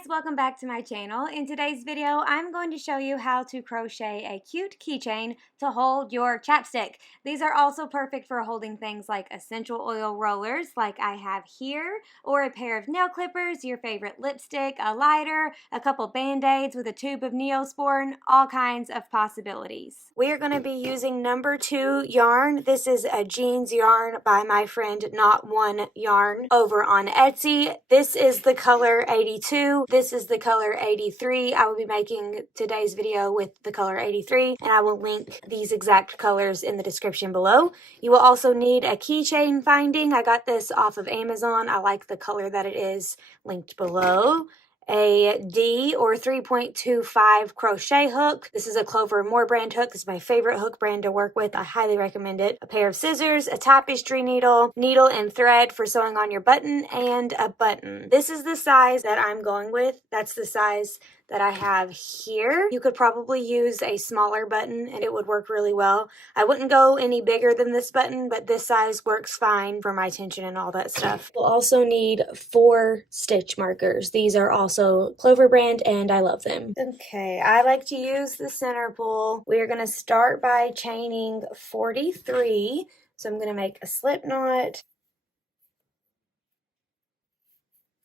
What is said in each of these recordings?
guys, welcome back to my channel. In today's video, I'm going to show you how to crochet a cute keychain to hold your chapstick. These are also perfect for holding things like essential oil rollers like I have here, or a pair of nail clippers, your favorite lipstick, a lighter, a couple band-aids with a tube of Neosporin, all kinds of possibilities. We are going to be using number 2 yarn. This is a jeans yarn by my friend Not One Yarn over on Etsy. This is the color 82. This is the color 83. I will be making today's video with the color 83, and I will link these exact colors in the description below. You will also need a keychain finding. I got this off of Amazon. I like the color that it is, linked below. A D or 3.25 crochet hook. This is a Clover & More brand hook. This is my favorite hook brand to work with. I highly recommend it. A pair of scissors, a tapestry needle, needle and thread for sewing on your button, and a button. This is the size that I'm going with. That's the size that I have here. You could probably use a smaller button and it would work really well. I wouldn't go any bigger than this button, but this size works fine for my tension and all that stuff. We'll also need 4 stitch markers. These are also Clover brand and I love them. Okay, I like to use the center pull. We are going to start by chaining 43. So I'm going to make a slip knot.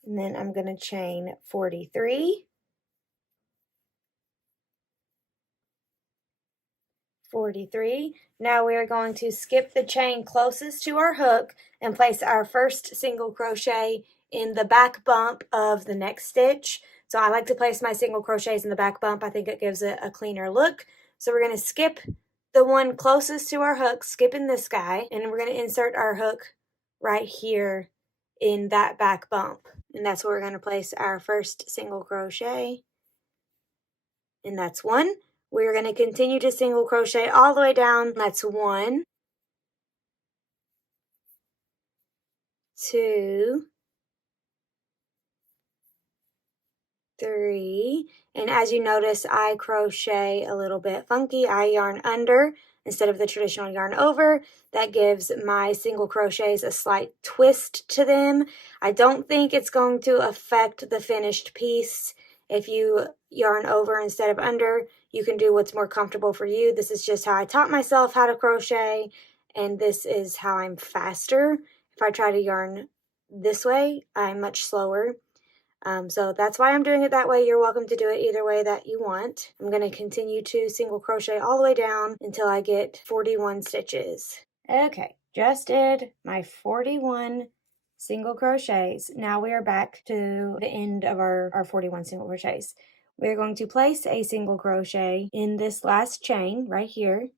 And then I'm going to chain 43. 43. Now we are going to skip the chain closest to our hook and place our first single crochet in the back bump of the next stitch. So I like to place my single crochets in the back bump. I think it gives it a cleaner look. So we're going to skip the one closest to our hook, skipping this guy, and we're going to insert our hook right here in that back bump. And that's where we're going to place our first single crochet. And that's 1. We're going to continue to single crochet all the way down. That's 1, 2, 3, and as you notice, I crochet a little bit funky. I yarn under instead of the traditional yarn over. That gives my single crochets a slight twist to them. I don't think it's going to affect the finished piece. If you yarn over instead of under, you can do what's more comfortable for you. This is just how I taught myself how to crochet, and this is how I'm faster. If I try to yarn this way, I'm much slower. So that's why I'm doing it that way. You're welcome to do it either way that you want. I'm going to continue to single crochet all the way down until I get 41 stitches. Okay, just did my 41 single crochets. Now we are back to the end of our 41 single crochets. We're going to place a single crochet in this last chain right here.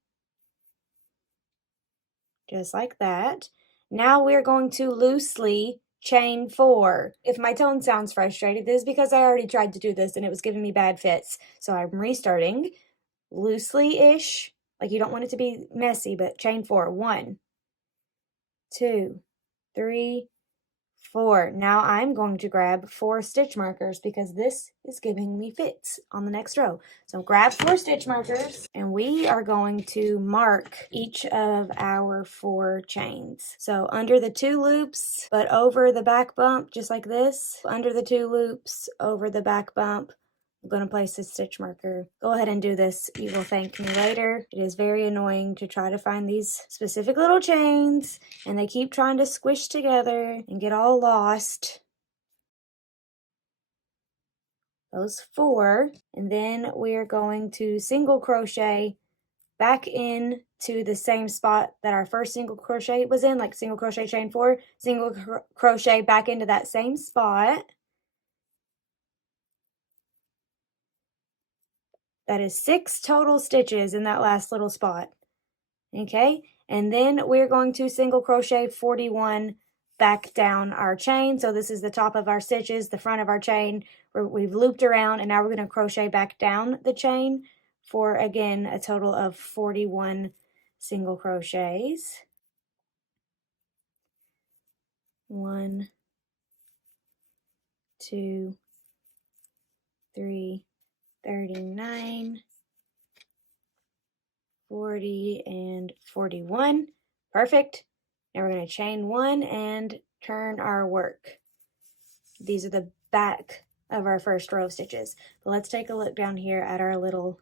Just like that. Now we're going to loosely chain 4. If my tone sounds frustrated, this is because I already tried to do this and it was giving me bad fits. So I'm restarting loosely-ish. Like you don't want it to be messy, but chain 4. 1, 2, 3, 4. Now I'm going to grab 4 stitch markers because this is giving me fits on the next row. So grab 4 stitch markers and we are going to mark each of our 4 chains. So under the 2 loops, but over the back bump, just like this. Under the 2 loops, over the back bump. I'm going to place a stitch marker. Go ahead and do this. You will thank me later. It is very annoying to try to find these specific little chains, and they keep trying to squish together and get all lost. Those 4, and then we are going to single crochet back in to the same spot that our first single crochet was in, like single crochet chain 4, single crochet back into that same spot. That is 6 total stitches in that last little spot. Okay, and then we're going to single crochet 41 back down our chain. So this is the top of our stitches, the front of our chain, where we've looped around, and now we're going to crochet back down the chain for, again, a total of 41 single crochets. 1, 2, 3, 39, 40, and 41. Perfect. Now we're going to chain 1 and turn our work. These are the back of our first row of stitches. But let's take a look down here at our little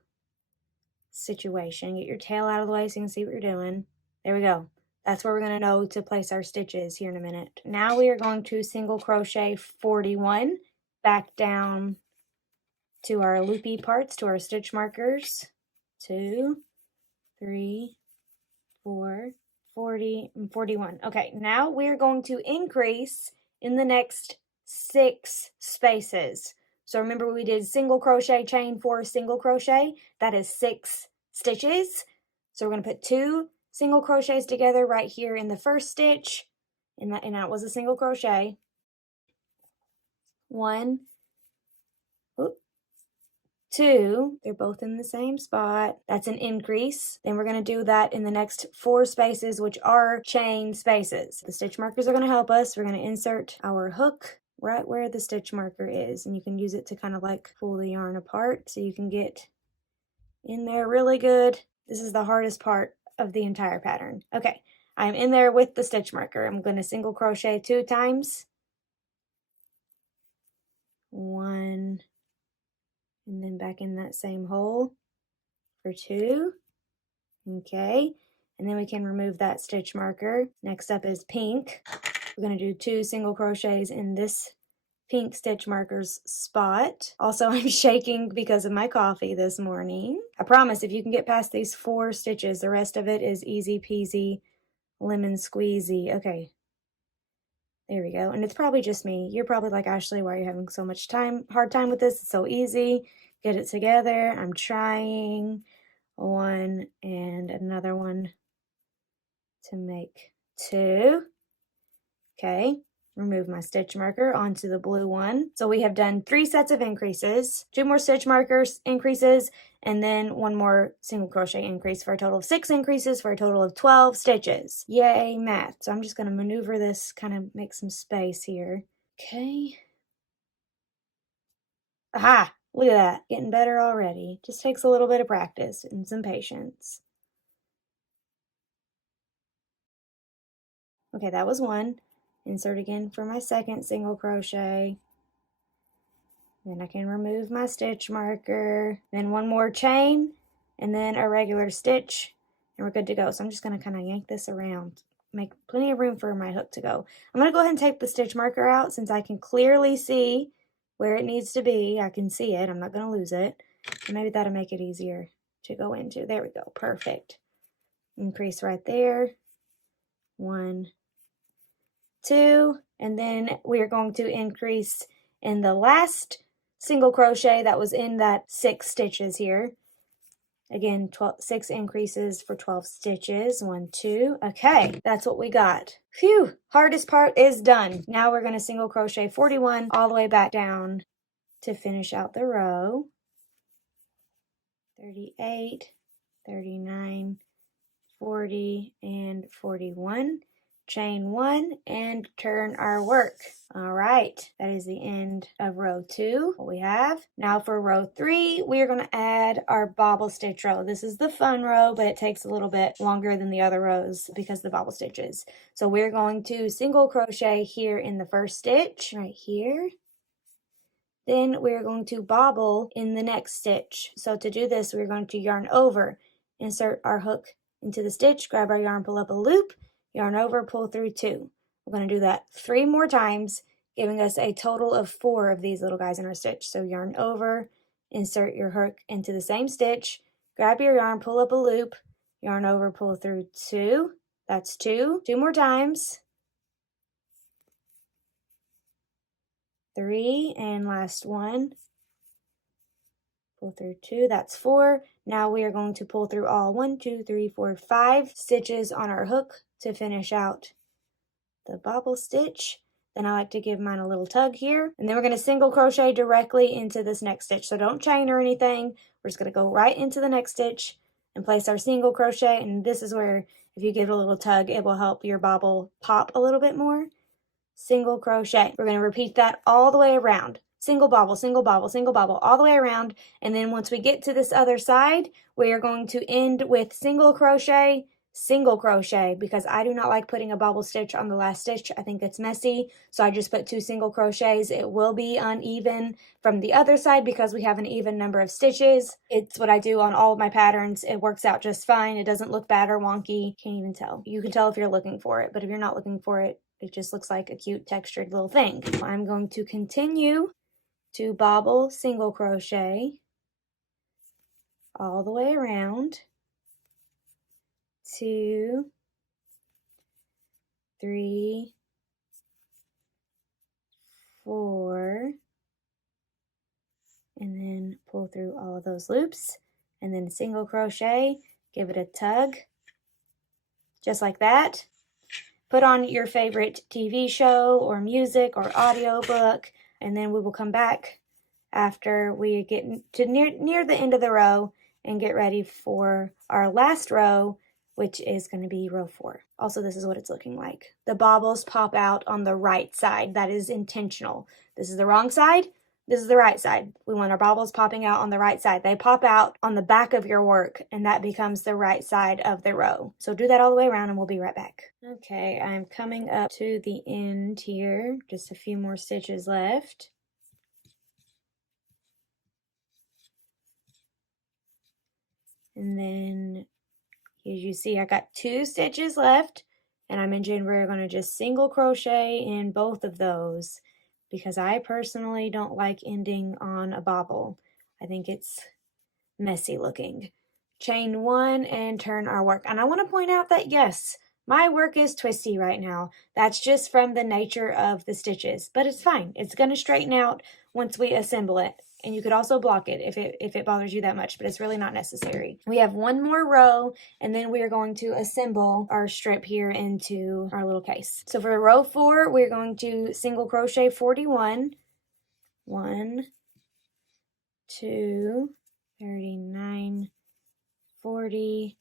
situation. Get your tail out of the way so you can see what you're doing. There we go. That's where we're going to know to place our stitches here in a minute. Now we are going to single crochet 41 back down to our loopy parts, to our stitch markers. 2, 3, 4, 40, and 41. Okay, now we're going to increase in the next 6 spaces. So remember we did single crochet, chain 4, single crochet. That is 6 stitches. So we're going to put 2 single crochets together right here in the first stitch. And that was a single crochet. 1, 2, they're both in the same spot. That's an increase. Then we're going to do that in the next 4 spaces, which are chain spaces. The stitch markers are going to help us. We're going to insert our hook right where the stitch marker is, and you can use it to kind of like pull the yarn apart so you can get in there really good. This is the hardest part of the entire pattern. Okay, I'm in there with the stitch marker. I'm going to single crochet 2 times. 1, and then back in that same hole for 2. Okay, and then we can remove that stitch marker. Next up is pink. We're going to do 2 single crochets in this pink stitch marker's spot. Also, I'm shaking because of my coffee this morning. I promise if you can get past these 4 stitches, the rest of it is easy peasy, lemon squeezy. Okay, there we go. And it's probably just me. You're probably like, Ashley, why are you having so much hard time with this? It's so easy. Get it together. I'm trying. 1 and another one to make 2. Okay, remove my stitch marker onto the blue one. So we have done 3 sets of increases, 2 more stitch markers increases, and then 1 more single crochet increase for a total of 6 increases for a total of 12 stitches. Yay, math. So I'm just going to maneuver this, kind of make some space here. Okay. Aha! Look at that. Getting better already. Just takes a little bit of practice and some patience. Okay, that was 1. Insert again for my second single crochet. Then I can remove my stitch marker. Then 1 more chain and then a regular stitch and we're good to go. So I'm just going to kind of yank this around. Make plenty of room for my hook to go. I'm going to go ahead and take the stitch marker out since I can clearly see where it needs to be. I can see it. I'm not going to lose it. And maybe that'll make it easier to go into. There we go. Perfect. Increase right there. 1, 2, and then we are going to increase in the last single crochet that was in that 6 stitches here. Again, 6 increases for 12 stitches. 1, 2. Okay, that's what we got. Phew, hardest part is done. Now we're going to single crochet 41 all the way back down to finish out the row. 38, 39, 40, and 41. Chain 1 and turn our work. All right, that is the end of row 2. What we have now for row 3, we are going to add our bobble stitch row. This is the fun row, but it takes a little bit longer than the other rows because of the bobble stitches. So we're going to single crochet here in the first stitch right here. Then we're going to bobble in the next stitch. So to do this, we're going to yarn over, insert our hook into the stitch, grab our yarn, pull up a loop, yarn over, pull through 2. We're going to do that 3 more times, giving us a total of 4 of these little guys in our stitch. So yarn over, insert your hook into the same stitch, grab your yarn, pull up a loop, yarn over, pull through 2. That's 2. 2 more times. 3, and last one. Pull through 2, that's 4. Now we are going to pull through all 1, 2, 3, 4, 5 stitches on our hook to finish out the bobble stitch. Then I like to give mine a little tug here. And then we're going to single crochet directly into this next stitch. So don't chain or anything. We're just going to go right into the next stitch and place our single crochet. And this is where, if you give it a little tug, it will help your bobble pop a little bit more. Single crochet. We're going to repeat that all the way around. Single bobble, single bobble, single bobble, all the way around. And then once we get to this other side, we are going to end with single crochet, single crochet because I do not like putting a bobble stitch on the last stitch. I think it's messy, so I just put 2 single crochets. It will be uneven from the other side because we have an even number of stitches. It's what I do on all of my patterns. It works out just fine. It doesn't look bad or wonky. Can't even tell. You can tell if you're looking for it, but if you're not looking for it, it just looks like a cute textured little thing. I'm going to continue to bobble single crochet all the way around. 2, 3, 4, and then pull through all of those loops, and then single crochet, give it a tug, just like that. Put on your favorite TV show or music or audiobook, and then we will come back after we get to near the end of the row and get ready for our last row, which is going to be row 4. Also, this is what it's looking like. The bobbles pop out on the right side. That is intentional. This is the wrong side. This is the right side. We want our bobbles popping out on the right side. They pop out on the back of your work, and that becomes the right side of the row. So do that all the way around, and we'll be right back. Okay, I'm coming up to the end here. Just a few more stitches left. And then, as you see, I got 2 stitches left, and I mentioned we're going to just single crochet in both of those because I personally don't like ending on a bobble. I think it's messy looking. Chain 1 and turn our work. And I want to point out that yes, my work is twisty right now. That's just from the nature of the stitches, but it's fine. It's going to straighten out once we assemble it. And you could also block it if it bothers you that much, but it's really not necessary. We have one more row, and then we are going to assemble our strip here into our little case. So for row 4, we're going to single crochet 41. 1, 2, 39, 40,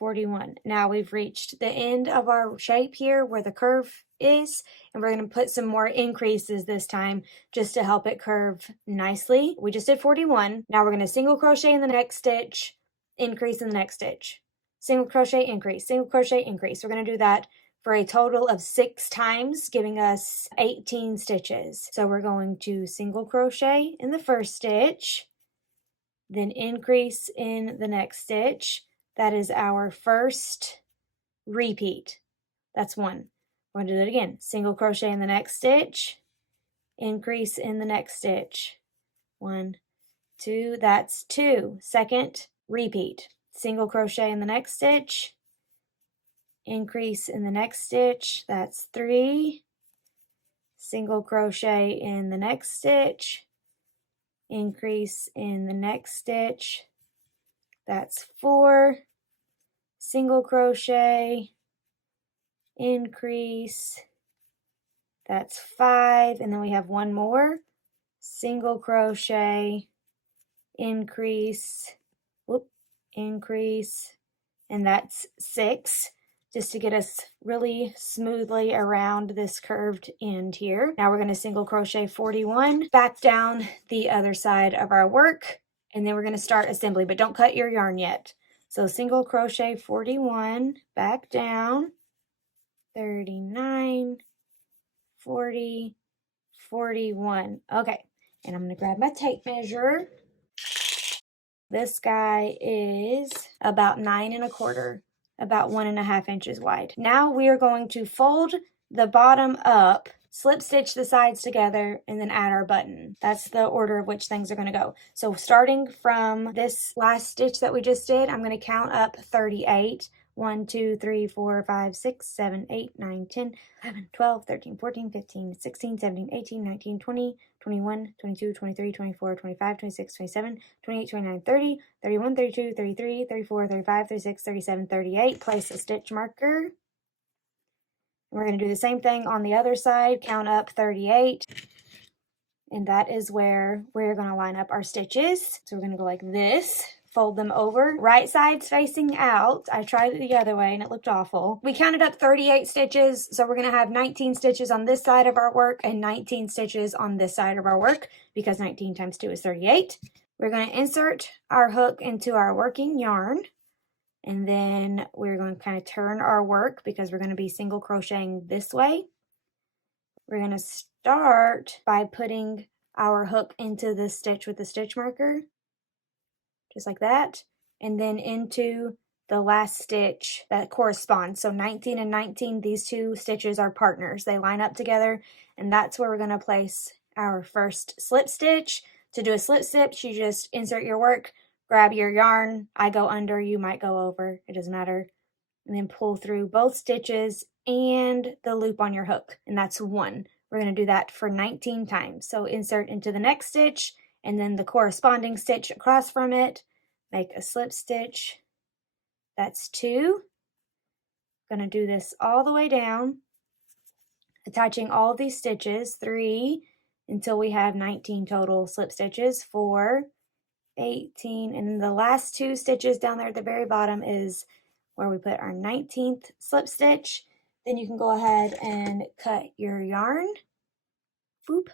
41. Now we've reached the end of our shape here where the curve is, and we're going to put some more increases this time just to help it curve nicely. We just did 41. Now we're going to single crochet in the next stitch, increase in the next stitch, single crochet, increase, single crochet, increase. We're going to do that for a total of 6 times, giving us 18 stitches. So we're going to single crochet in the first stitch, then increase in the next stitch. That is our first repeat. That's 1. We're going to do it again. Single crochet in the next stitch, increase in the next stitch. 1, 2, that's 2. Second repeat. Single crochet in the next stitch, increase in the next stitch. That's 3. Single crochet in the next stitch, increase in the next stitch. That's 4. Single crochet, increase. That's 5. And then we have one more. Single crochet, increase, increase, and that's 6. Just to get us really smoothly around this curved end here. Now we're going to single crochet 41, back down the other side of our work, and then we're going to start assembly, but don't cut your yarn yet. So single crochet 41, back down, 39, 40, 41. Okay, and I'm going to grab my tape measure. This guy is about 9 1/4. About 1.5 inches wide. Now we are going to fold the bottom up, slip stitch the sides together, and then add our button. That's the order of which things are going to go. So starting from this last stitch that we just did, I'm going to count up 38. 1, 2, 3, 4, 5, 6, 7, 8, 9, 10, 11, 12, 13, 14, 15, 16, 17, 18, 19, 20, 21, 22, 23, 24, 25, 26, 27, 28, 29, 30, 31, 32, 33, 34, 35, 36, 37, 38. Place a stitch marker. We're going to do the same thing on the other side. Count up 38. And that is where we're going to line up our stitches. So we're going to go like this. Fold them over. Right side's facing out. I tried it the other way and it looked awful. We counted up 38 stitches, so we're going to have 19 stitches on this side of our work and 19 stitches on this side of our work because 19 times 2 is 38. We're going to insert our hook into our working yarn. And then we're going to kind of turn our work because we're going to be single crocheting this way. We're going to start by putting our hook into the stitch with the stitch marker, just like that, and then into the last stitch that corresponds. So 19 and 19, these two stitches are partners. They line up together, and that's where we're going to place our first slip stitch. To do a slip stitch, you just insert your work, grab your yarn. I go under, you might go over, it doesn't matter. And then pull through both stitches and the loop on your hook, and that's 1. We're going to do that for 19 times. So insert into the next stitch, and then the corresponding stitch across from it, make a slip stitch. That's 2. Going to do this all the way down, attaching all of these stitches, 3, until we have 19 total slip stitches, 4, 18, and then the last 2 stitches down there at the very bottom is where we put our 19th slip stitch. Then you can go ahead and cut your yarn, boop,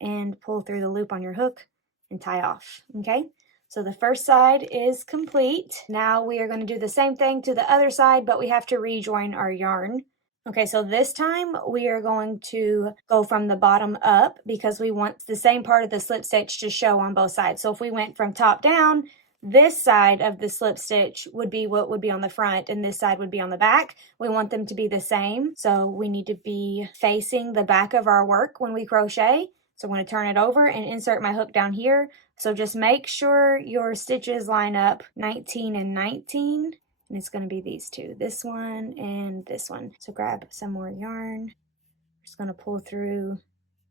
and pull through the loop on your hook and tie off, okay? So the first side is complete. Now we are going to do the same thing to the other side, but we have to rejoin our yarn. Okay, so this time we are going to go from the bottom up because we want the same part of the slip stitch to show on both sides. So if we went from top down, this side of the slip stitch would be what would be on the front and this side would be on the back. We want them to be the same. So we need to be facing the back of our work when we crochet. So I'm going to turn it over and insert my hook down here. So just make sure your stitches line up 19 and 19. And it's going to be these 2, this one and this one. So grab some more yarn. We're just going to pull through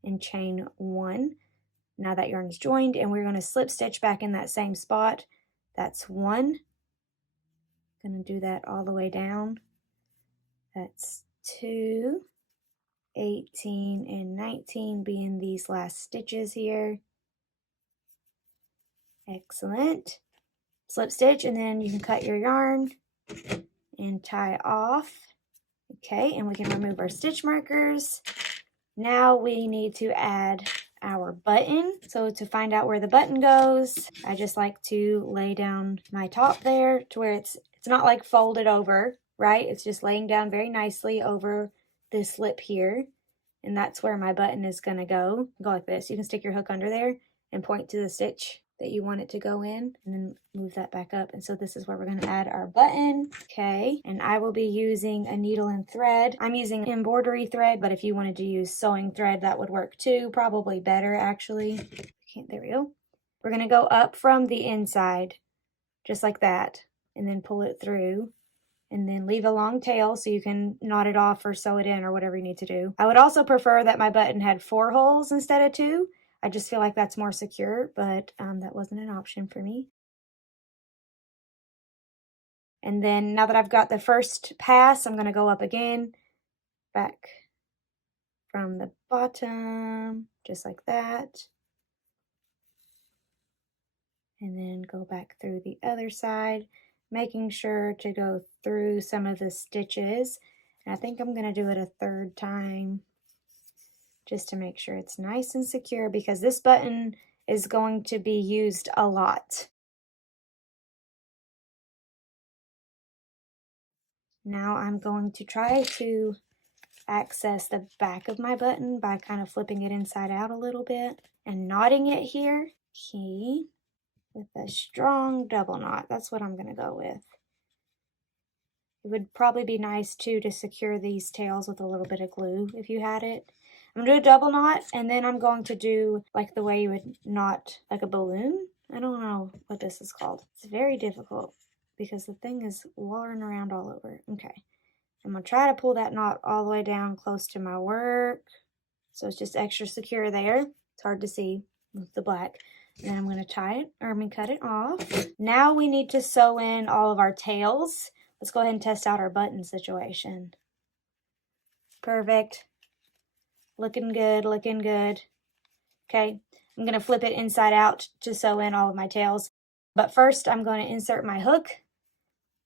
and chain 1. Now that yarn is joined, and we're going to slip stitch back in that same spot. That's 1. Going to do that all the way down. That's 2, 18, and 19 being these last stitches here. Excellent. Slip stitch, and then you can cut your yarn and tie off. Okay, and we can remove our stitch markers. Now we need to add our button. So to find out where the button goes, I just like to lay down my top there to where it's not like folded over, right? It's just laying down very nicely over this lip here. And that's where my button is going to go. Go like this. You can stick your hook under there and point to the stitch that you want it to go in, and then move that back up. And so this is where we're going to add our button. Okay, and I will be using a needle and thread. I'm using embroidery thread, but if you wanted to use sewing thread, that would work too. Probably better, actually. Okay, there we go. We're going to go up from the inside, just like that, and then pull it through, and then leave a long tail so you can knot it off or sew it in or whatever you need to do. I would also prefer that my button had 4 holes instead of 2. I just feel like that's more secure, but that wasn't an option for me. And then now that I've got the first pass, I'm going to go up again, back from the bottom, just like that. And then go back through the other side, making sure to go through some of the stitches. And I think I'm going to do it a 3rd time, just to make sure it's nice and secure, because this button is going to be used a lot. Now I'm going to try to access the back of my button by kind of flipping it inside out a little bit and knotting it here. Okay, with a strong double knot. That's what I'm going to go with. It would probably be nice too to secure these tails with a little bit of glue if you had it. I'm going to do a double knot, and then I'm going to do like the way you would knot like a balloon. I don't know what this is called. It's very difficult because the thing is wandering around all over. Okay, I'm going to try to pull that knot all the way down close to my work, so it's just extra secure there. It's hard to see with the black. And then I'm going to tie it, or cut it off. Now we need to sew in all of our tails. Let's go ahead and test out our button situation. Perfect. Looking good, looking good. Okay, I'm going to flip it inside out to sew in all of my tails. But first, I'm going to insert my hook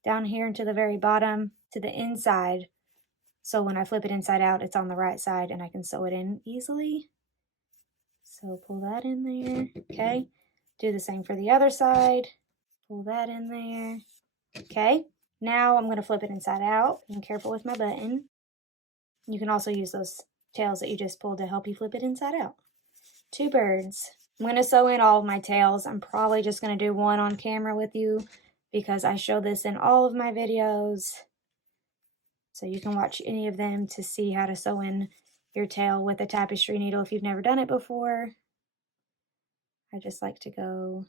down here into the very bottom to the inside. So when I flip it inside out, it's on the right side and I can sew it in easily. So pull that in there. Okay, do the same for the other side. Pull that in there. Okay, now I'm going to flip it inside out. I'm careful with my button. You can also use those tails that you just pulled to help you flip it inside out. 2 birds. I'm going to sew in all of my tails. I'm probably just going to do one on camera with you because I show this in all of my videos. So you can watch any of them to see how to sew in your tail with a tapestry needle if you've never done it before. I just like to go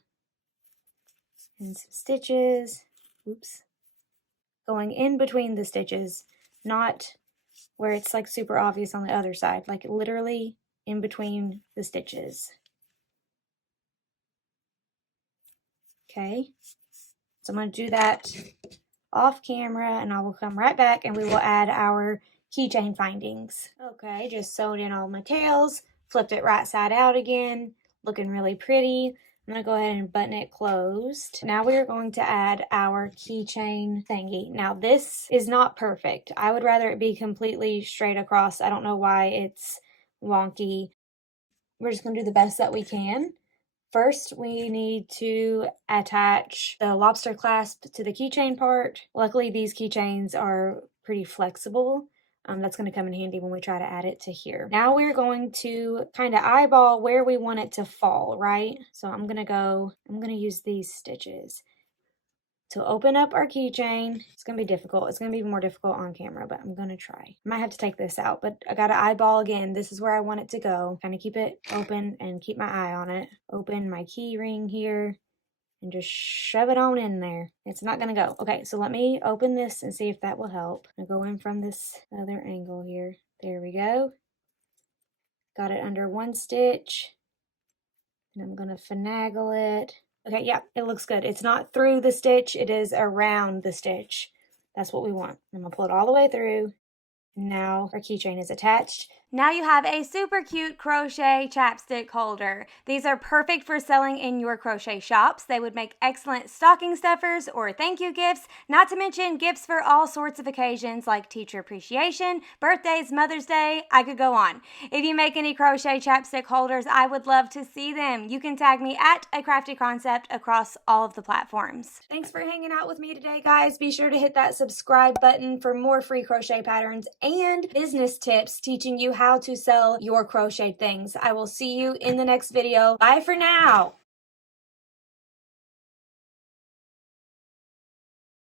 in some stitches. Oops. Going in between the stitches, not where it's like super obvious on the other side, like literally in between the stitches. Okay, so I'm going to do that off camera and I will come right back and we will add our keychain findings. Okay, just sewed in all my tails, flipped it right side out again, looking really pretty. I'm going to go ahead and button it closed. Now we are going to add our keychain thingy. Now this is not perfect. I would rather it be completely straight across. I don't know why it's wonky. We're just going to do the best that we can. First, we need to attach the lobster clasp to the keychain part. Luckily, these keychains are pretty flexible. That's going to come in handy when we try to add it to here. Now we're going to kind of eyeball where we want it to fall, right? So I'm going to use these stitches to open up our keychain. It's going to be difficult. It's going to be more difficult on camera, but I'm going to try. I might have to take this out, but I got to eyeball again. This is where I want it to go. Kind of keep it open and keep my eye on it. Open my key ring here and just shove it on in there. It's not going to go. Okay, so let me open this and see if that will help. I'll go in from this other angle here. There we go. Got it under one stitch. And I'm going to finagle it. Okay, yeah, it looks good. It's not through the stitch, it is around the stitch. That's what we want. I'm going to pull it all the way through. Now our keychain is attached. Now you have a super cute crochet chapstick holder. These are perfect for selling in your crochet shops. They would make excellent stocking stuffers or thank you gifts, not to mention gifts for all sorts of occasions like teacher appreciation, birthdays, Mother's Day. I could go on. If you make any crochet chapstick holders, I would love to see them. You can tag me at A Crafty Concept across all of the platforms. Thanks for hanging out with me today, guys. Be sure to hit that subscribe button for more free crochet patterns and business tips teaching you how to sell your crochet things. I will see you in the next video. Bye for now.